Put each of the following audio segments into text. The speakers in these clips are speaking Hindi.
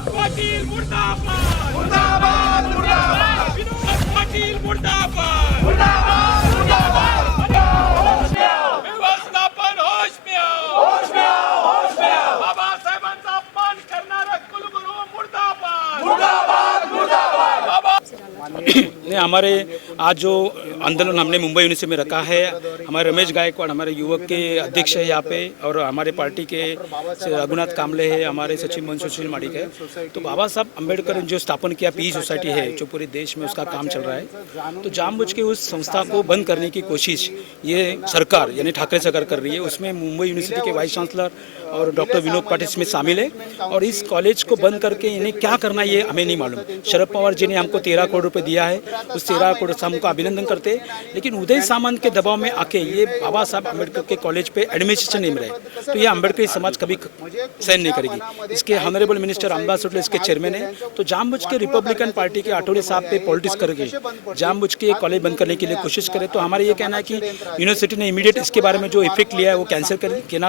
विनोद पाटील मुर्दाबाद मुर्दाबाद मुर्दाबाद विनोद पाटील मुर्दाबाद मुर्दाबाद मुर्दाबाद होश में आओ व्यवस्थापन होश में आओ होश में आओ होश में आओ बाबासाहेबांचा अपमान करणारा कुलगुरू मुर्दाबाद मुर्दाबाद मुर्दाबाद ने हमारे आज जो आंदोलन हमने मुंबई यूनिवर्सिटी में रखा है, हमारे रमेश गायकवाड़ हमारे युवक के अध्यक्ष है यहाँ पे, और हमारे पार्टी के रघुनाथ कामले है, हमारे सचिव सुशील माडिक है। तो बाबा साहब अम्बेडकर ने जो स्थापन किया पी सोसाइटी है जो पूरे देश में उसका काम चल रहा है, तो जानबूझ के उस संस्था को बंद करने की कोशिश ये सरकार यानी ठाकरे सरकार कर रही है। उसमें मुंबई यूनिवर्सिटी के वाइस चांसलर और डॉक्टर विनोद पाटिल इसमें शामिल है, और इस कॉलेज को बंद करके इन्हें क्या करना ये हमें नहीं मालूम। शरद पवार जी ने हमको 13 करोड़ रुपए दिया है, उस 13 करोड़ से हमको अभिनंदन करते हैं, लेकिन उदय सामंत के दबाव में आके ये बाबा साहब अम्बेडकर के कॉलेज पे एडमिनिस्ट्रेशन नहीं मिले, तो ये अम्बेडकरी समाज कभी सहन नहीं करेगी। इसके ऑनरेबल मिनिस्टर रामदास अठवले इसके चेयरमैन है, तो जानबूझ के रिपब्लिकन पार्टी के अठवले साहब पे पॉलिटिक्स करके जानबूझ के कॉलेज बंद करने के लिए कोशिश करे। तो हमारा ये कहना है कि यूनिवर्सिटी ने इमीडिएट इसके बारे में जो इफेक्ट लिया है वो कैंसिल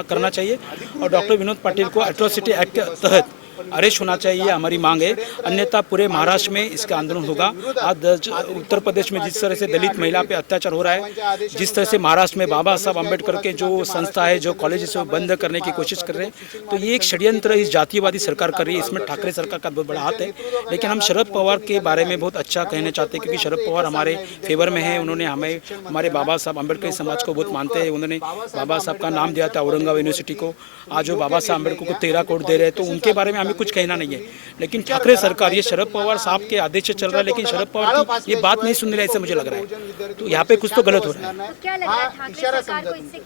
करना चाहिए, और डॉक्टर विनोद पाटिल को एट्रोसिटी एक्ट के तहत अरेस्ट होना चाहिए, हमारी मांग है। अन्यथा पूरे महाराष्ट्र में इसका आंदोलन होगा। आज उत्तर प्रदेश में जिस तरह से दलित महिला पे अत्याचार हो रहा है, जिस तरह से महाराष्ट्र में बाबा साहब अम्बेडकर के जो संस्था है जो कॉलेज से बंद करने की कोशिश कर रहे हैं, तो ये एक षड्यंत्र इस जातिवादी सरकार कर रही है। इसमें ठाकरे सरकार का बहुत बड़ा हाथ है, लेकिन हम शरद पवार के बारे में बहुत अच्छा कहना चाहते हैं, क्योंकि शरद पवार हमारे फेवर में है। उन्होंने हमें हमारे बाबा साहब अम्बेडकर समाज को बहुत मानते हैं। उन्होंने बाबा साहब का नाम दिया था औरंगाबाद यूनिवर्सिटी को। आज जो बाबा साहब अम्बेडकर को 13 करोड़ दे रहे हैं, तो उनके बारे में हमें कुछ कहना नहीं है। लेकिन ठाकरे सरकार ये शरद पवार साहब के आदेश से चल रहा है, लेकिन शरद पवार की ये बात नहीं सुन रही है, ऐसा मुझे लग रहा है। तो यहाँ पे कुछ तो गलत हो रहा है। तो क्या लग रहा है ठाकरे सरकार को इससे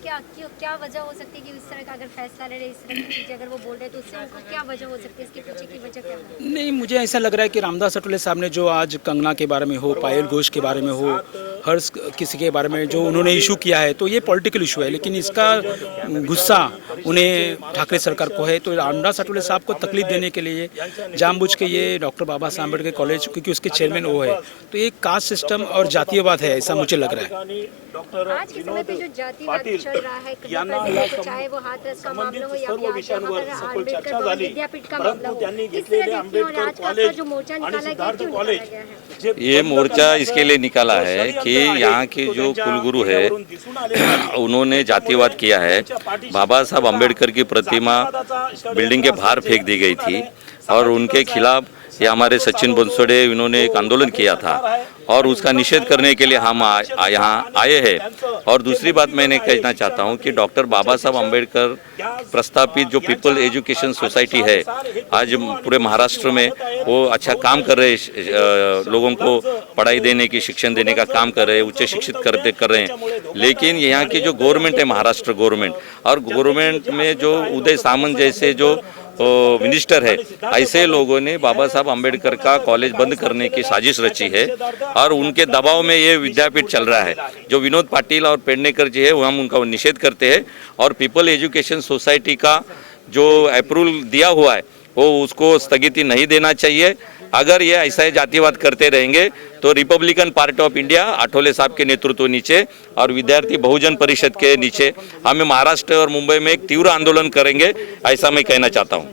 क्या वजह हो सकती है कि इस तरह का अगर फैसला ले रहे, इस तरह की चीजें अगर वो बोल रहे हैं, तो उससे उनको क्या वजह हो सकती है? इसके पीछे की वजह क्या है? नहीं, मुझे ऐसा लग रहा है कि रामदास अठवले साहब ने जो आज कंगना के बारे में हो, पायल घोष के बारे में हो, हर्ष किसी के बारे में जो उन्होंने इशू किया है, तो ये पॉलिटिकल इशू है, लेकिन इसका गुस्सा उन्हें ठाकरे सरकार को है। तो रामदास अठवले साहब को तकलीफ देने के लिए जानबूझ के ये डॉक्टर बाबा साहब अम्बेडकर कॉलेज, क्योंकि उसके चेयरमैन वो है, तो एक कास्ट सिस्टम और जातीयवाद है, ऐसा मुझे लग रहा है। आज के समय पे जो जातिवाद चल रहा है, चाहे वो हाथरस का मामला हो या अम्बेडकर विद्यापीठ का मामला हो, किस तरह देखते हो? आज का जो मोर्चा निकाला गया, क्यों निकाला गया है? ये मोर्चा इसके लिए निकाला है कि यहाँ के जो कुलगुरु है उन्होंने जातिवाद किया है। बाबा साहब अम्बेडकर की प्रतिमा बिल्डिंग के बाहर फेंक दी गई थी, और उनके खिलाफ ये हमारे सचिन बनसोड़े इन्होंने एक आंदोलन किया था, और उसका निषेध करने के लिए हम यहाँ आए हैं। और दूसरी बात मैंने कहना चाहता हूँ कि डॉक्टर बाबा साहब अम्बेडकर प्रस्तापित जो पीपल एजुकेशन सोसाइटी है, आज पूरे महाराष्ट्र में वो अच्छा काम कर रहे, लोगों को पढ़ाई देने की, शिक्षण देने का काम कर रहे हैं, उच्च शिक्षित कर रहे हैं। लेकिन यहाँ की जो गवर्नमेंट है, महाराष्ट्र गवर्नमेंट, और गवर्नमेंट में जो उदय सामंत जैसे जो मिनिस्टर है, ऐसे लोगों ने बाबा साहब अम्बेडकर का कॉलेज बंद करने की साजिश रची है, और उनके दबाव में ये विद्यापीठ चल रहा है। जो विनोद पाटिल और पेडनेकर जी है, वो हम उनका निषेध करते हैं, और पीपल एजुकेशन सोसाइटी का जो अप्रूवल दिया हुआ है वो उसको स्थगिति नहीं देना चाहिए। अगर ये ऐसा जातिवाद करते रहेंगे तो Republican party of India Athawale साहब के नेतृत्व नीचे और विद्यार्थी बहुजन परिषद के नीचे हम महाराष्ट्र और मुंबई में एक तीव्र आंदोलन करेंगे, ऐसा मैं कहना चाहता हूँ।